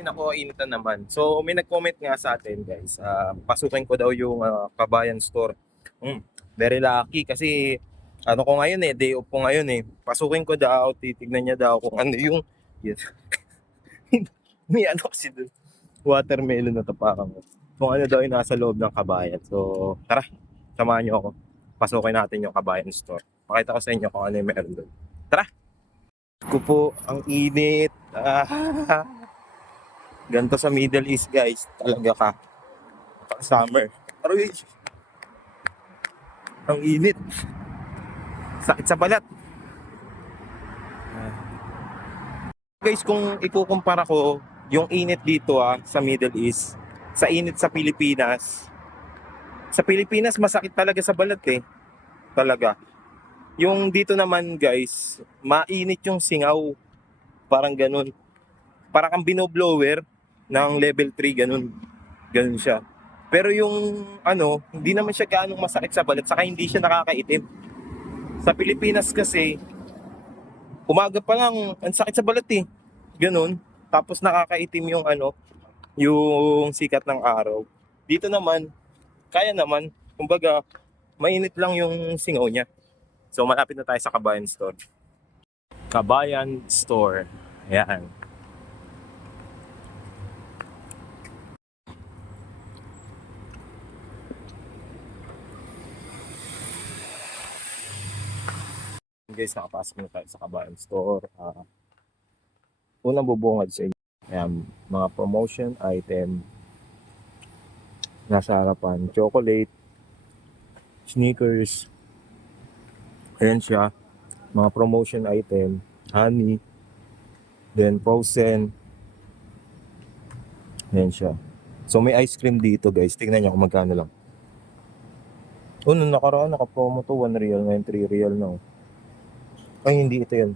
Nako, initan naman. So, may nag-comment nga sa atin, guys. ah, pasukin ko daw yung ah, Kabayan Store. Mm, very lucky kasi ano ko ngayon eh, day off ko ngayon eh. Pasukin ko daw, titignan niya daw kung ano yung yun. may ano kasi doon. Watermelon na tapakan ko. Kung ano daw yung nasa loob ng Kabayan. So, tara, samahan niyo ako. Pasukin natin yung Kabayan Store. Pakita ko sa inyo kung ano yung meron doon. Tara! Ko ang init. Ah, ganito sa Middle East guys talaga ka. Pang summer. Aroy ang init. Sakit sa balat. Guys kung ikukumpara ko yung init dito ah sa Middle East sa init sa Pilipinas sa Pilipinas masakit talaga sa balat eh. Talaga. Yung dito naman guys mainit yung singaw. Parang ganun. Parang kang binoblower ng level 3, ganun. Ganun siya. Pero yung ano, hindi naman siya gaano masakit sa balat, saka hindi siya nakakaitim. Sa Pilipinas kasi, umaga pa lang, ang sakit sa balat eh. Ganun. Tapos nakakaitim yung ano, yung sikat ng araw. Dito naman, kaya naman, kumbaga, mainit lang yung singaw niya. So malapit na tayo sa Kabayan Store. Kabayan Store. Ayan. Guys, nakapasok na tayo sa Kabayan Store. Ah, unang bubungad sa inyo. Ayan, mga promotion item. Nasa harapan, chocolate, sneakers. Ayan siya. Mga promotion item, honey, then frozen. Ayan siya. So may ice cream dito guys. Tingnan nyo kung magkano lang. Oh, nung nakaraan, naka-promo to. 1 real, ngayon 3 real na. oh. Ay, hindi ito yun.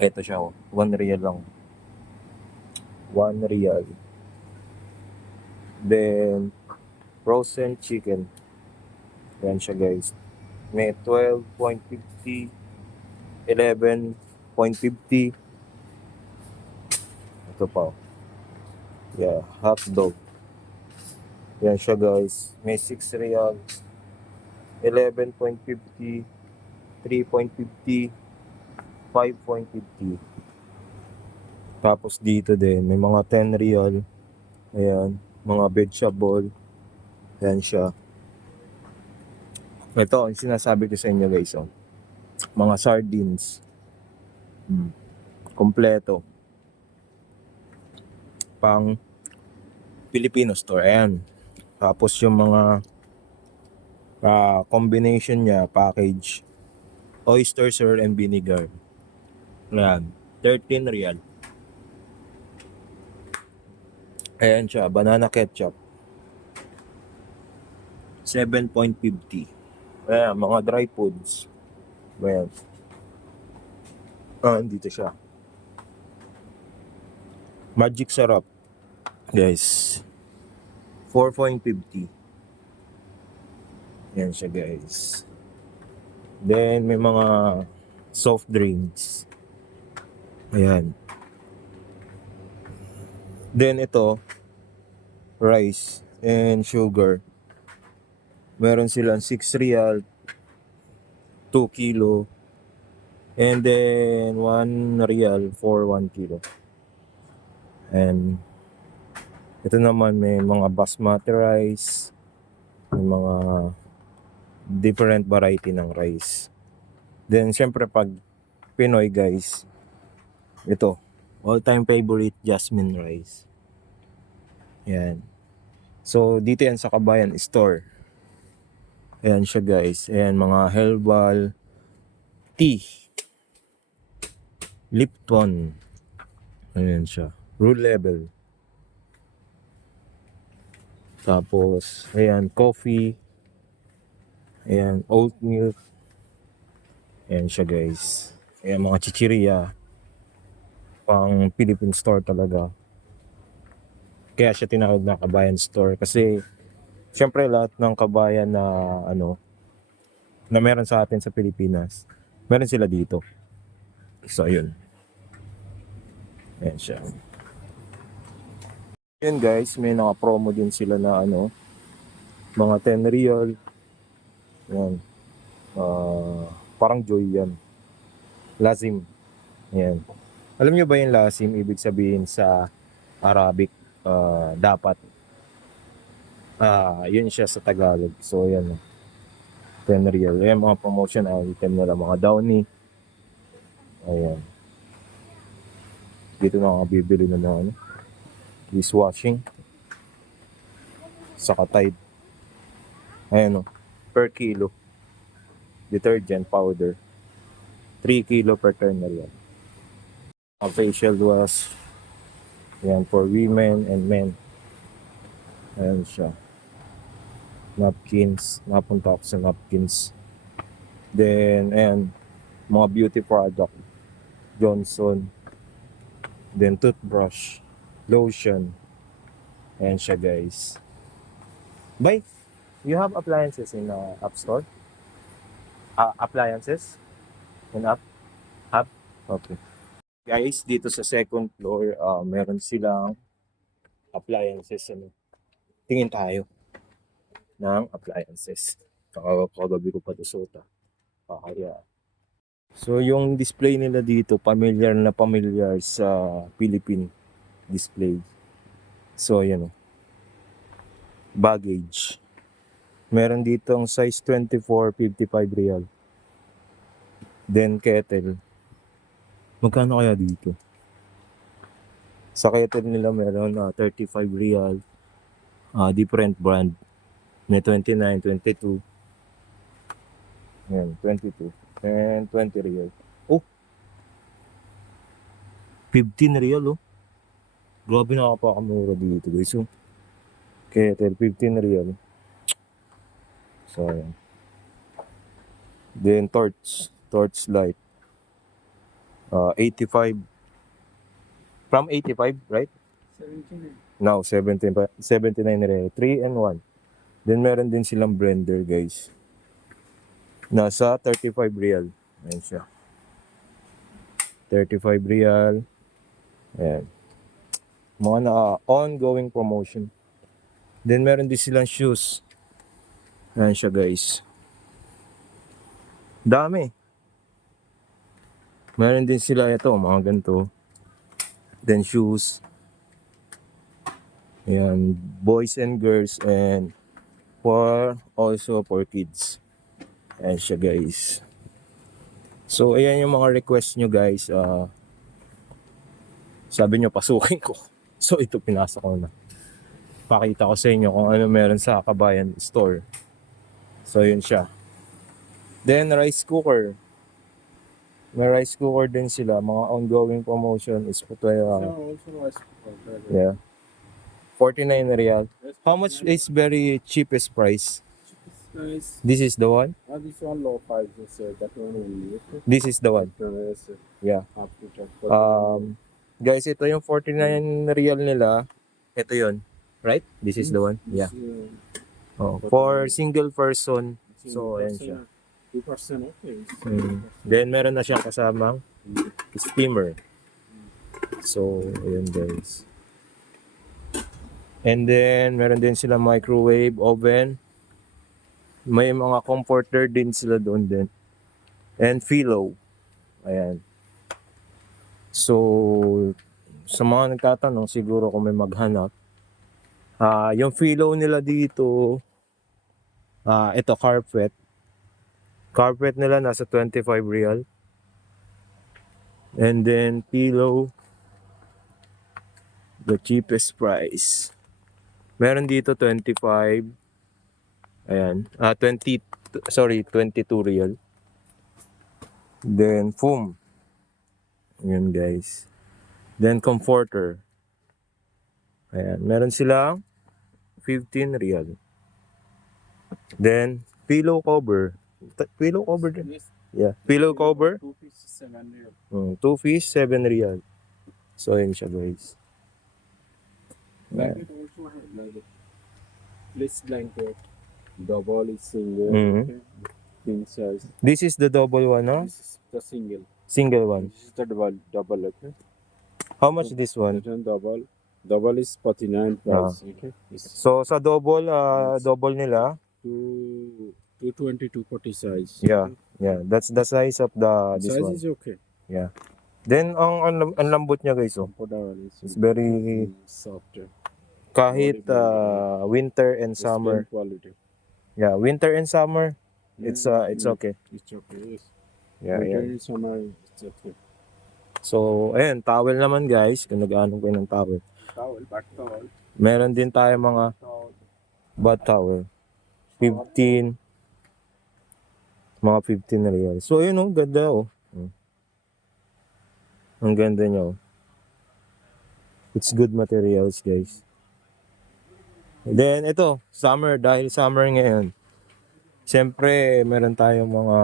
Ito siya, oh. One real lang. One real. Then, frozen chicken. Yan siya, guys. May 12.50, 11.50. Ito pa, oh. Yeah, hot dog. Yan siya, guys. May 6 real. 11.50, 3.50, 5.50. Tapos dito din, may mga 10 real. Ayan, mga vegetable. Ayan siya. Ito, yung sinasabi ko sa inyo guys, oh. Mga sardines. Hmm. Kompleto. Pang Filipino store. Ayan. Tapos yung mga ah, combination niya, package oyster sir and vinegar. Ayan, 13 real. Ayan siya, banana ketchup. 7.50. Ayan, mga dry foods. Ayan. Ah, dito siya. Magic syrup. Guys. 4.50. Ayan siya guys. Then may mga soft drinks. Ayan. Then ito, rice and sugar. Meron silang 6 real, 2 kilo, and then 1 real for 1 kilo. And ito naman may mga basmati rice, may mga different variety ng rice. Then, syempre, pag Pinoy, guys, ito, all-time favorite jasmine rice. Yan. So, dito yan sa Kabayan Store. Ayan siya, guys. Ayan, mga herbal tea. Lipton. Ayan siya. Root level. Tapos, ayan, coffee. Ayan, oat milk. Ayan siya guys. Ayan mga chichirya. Pang Philippine store talaga. Kaya siya tinawag na kabayan store. Kasi, syempre lahat ng kabayan na ano, na meron sa atin sa Pilipinas, meron sila dito. So, yun. Ayan siya. Yun guys, may naka-promo din sila na ano, mga 10 real. Yan. Ah, parang joy yan. Lazim. Yan. Alam nyo ba yung lazim, ibig sabihin sa Arabic, ah, dapat. Ah, yun siya sa Tagalog. So, yan. 10 real. Ayan, mga promotion item nila, mga downy. Ayan. Dito na bibili na ng ano, dishwashing. Saka Tide. Ayan o, per kilo. Detergent powder. 3 kilo per turn Ang facial for women and men. Ayan siya. Napkins. Napunta ako sa napkins. Then, ayan, mga beauty product. Johnson. Then, toothbrush. Lotion. Ayan siya, guys. Bye. You have appliances in uh, App Store? Ah, appliances? In App? App? Okay. Guys, dito sa second floor, ah, meron silang appliances. Ano? Tingin tayo ng appliances. Kaka- Kagabi ko pa to suota. Kaya. So, yung display nila dito, familiar na familiar sa Philippine display. So, yan o. Baggage. Meron dito ang size 24, 55 real. Then kettle. Magkano kaya dito? Sa kettle nila meron ah, 35 real. Ah, different brand. May 29, 22. Yan, 22. And 20 real. Oh! 15 real oh. Grabe nakapakamura dito guys. Oh. Kettle, 15 real. So, ayan. Then, torch. Torch light. Uh, 85. From 85, right? 79. Now, 70, pa- 79 real. 3 and 1. Then, meron din silang blender, guys. Nasa 35 real. Ayan siya. 35 real. Ayan. Mga na ongoing promotion. Then, meron din silang shoes. Ayan siya, guys. Dami. Meron din sila ito, mga ganito. Then, shoes. Ayan, boys and girls and for also for kids. Ayan siya guys. So ayan yung mga request nyo guys. Ah sabi nyo pasukin ko. So ito pinasa ko na. Pakita ko sa inyo kung ano meron sa Kabayan store. So yun siya. Then rice cooker. May rice cooker din sila. Mga ongoing promotion is for 12, So ah, also rice cooker. yeah. 49 real. How much is very cheapest price? Nice. This is the one? Ah, this one low five. Just uh, that one only. This is the one. Yes, sir. Yeah. Half liter. Um, guys, ito yung 49 real nila. Ito yon Right? This is the one? Yeah. Oh, for single person. so, ayan siya. Two percent okay. Mm. Then, meron na siyang kasamang steamer. So, ayan guys. And then, meron din sila microwave, oven. May mga comforter din sila doon din. And pillow. Ayan. So, sa mga nagtatanong, siguro kung may maghanap, ah yung pillow nila dito, ah ito, carpet. Carpet nila nasa 25 real. And then, pillow, the cheapest price. Meron dito 25. Ayan. Ah, 20, sorry, 22 real. Then, foam. Ayan, guys. Then, comforter. Ayan. Meron silang 15 real. Then, pillow cover. Pillow cover din. Yeah. Pillow cover. Two pieces seven real. Mm, two fish, 7 real. So, yun siya, guys. It. This blanket. Double is single. Okay. King size. This is the double one, no? This is the single. Single one. This is the double. Double. Okay. How much this one? Double. Double is 49 price. Okay. It's So sa double, ah, double nila, two, 220, 240 size. Yeah, yeah, that's the size of the this Size one. is okay. Then ang ang, ang lambot niya guys, oh. It's, very soft. kahit ah, winter and summer. quality. Yeah, winter and summer, it's uh, Yeah, it's yeah, okay. It's okay. Yes. Yeah, Winter yeah. and summer, it's okay. So, ayun, towel naman guys, kung nag-ano kayo ng towel. Towel, back towel. Meron din tayo mga bath towel. 15 mga 15 na real. So, ayun oh, ganda oh. Mm. Ang ganda niya oh. It's good materials, guys. Then, ito, summer, dahil summer ngayon. Siyempre, meron tayong mga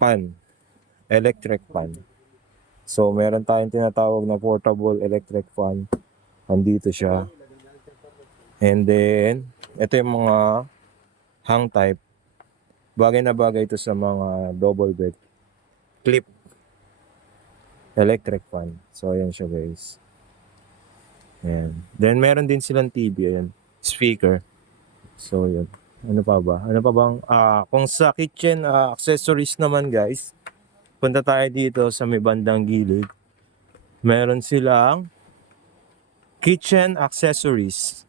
pan. Electric fan. So, meron tayong tinatawag na portable electric fan. Andito siya. And then, ito yung mga hang type. Bagay na bagay ito sa mga double bed. Clip. Electric fan. So, ayan siya guys. Ayan. Then, meron din silang TV. Ayan. Speaker. So, yun. Ano pa ba? Ano pa bang, ah, kung sa kitchen ah, accessories naman guys, punta tayo dito sa may bandang gilid. Meron silang kitchen accessories.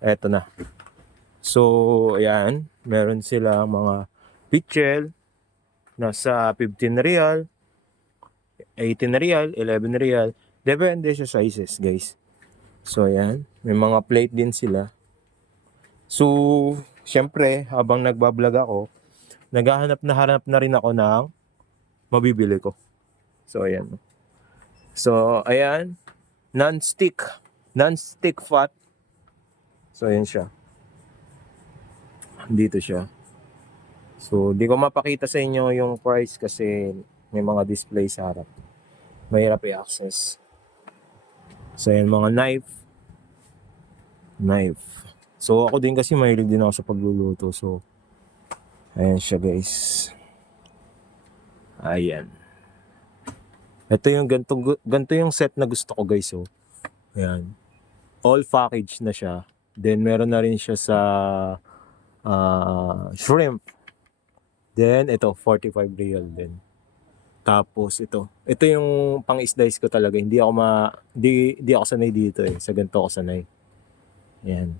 Eto na. So, ayan. Meron silang mga pitchel. Nasa 15 real. 18 real. 11 real. Depende sa sizes, guys. So, ayan. May mga plate din sila. So, syempre, habang nagbablog ako, naghahanap na hanap na rin ako ng mabibili ko. So, ayan. So, ayan. Non-stick. Non-stick fat. So, ayan siya. Dito siya. So, di ko mapakita sa inyo yung price kasi may mga display sa harap. Mahirap i-access. So, ayan mga knife. Knife. So, ako din kasi mahilig din ako sa pagluluto. So, ayan siya guys. Ayan. Ito yung ganito, ganito yung set na gusto ko guys. So, ayan. All package na siya. Then, meron na rin siya sa ah, shrimp. Then, ito, 45 real din. Tapos, ito. Ito yung pang slice ko talaga. Hindi ako ma... Hindi, hindi ako sanay dito eh. Sa ganito ako sanay. Ayan.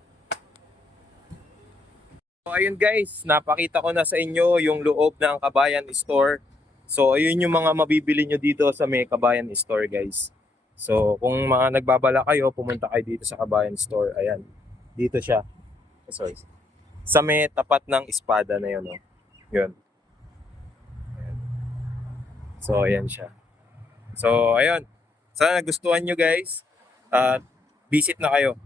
So, ayun guys. Napakita ko na sa inyo yung loob ng Kabayan Store. So, ayun yung mga mabibili nyo dito sa may Kabayan Store guys. So, kung mga nagbabala kayo, pumunta kayo dito sa Kabayan Store. Ayan. Dito siya. Sorry. Sa may tapat ng espada na yun. Oh. Yun. So, ayan siya. So, ayun. Sana nagustuhan nyo guys. At visit na kayo.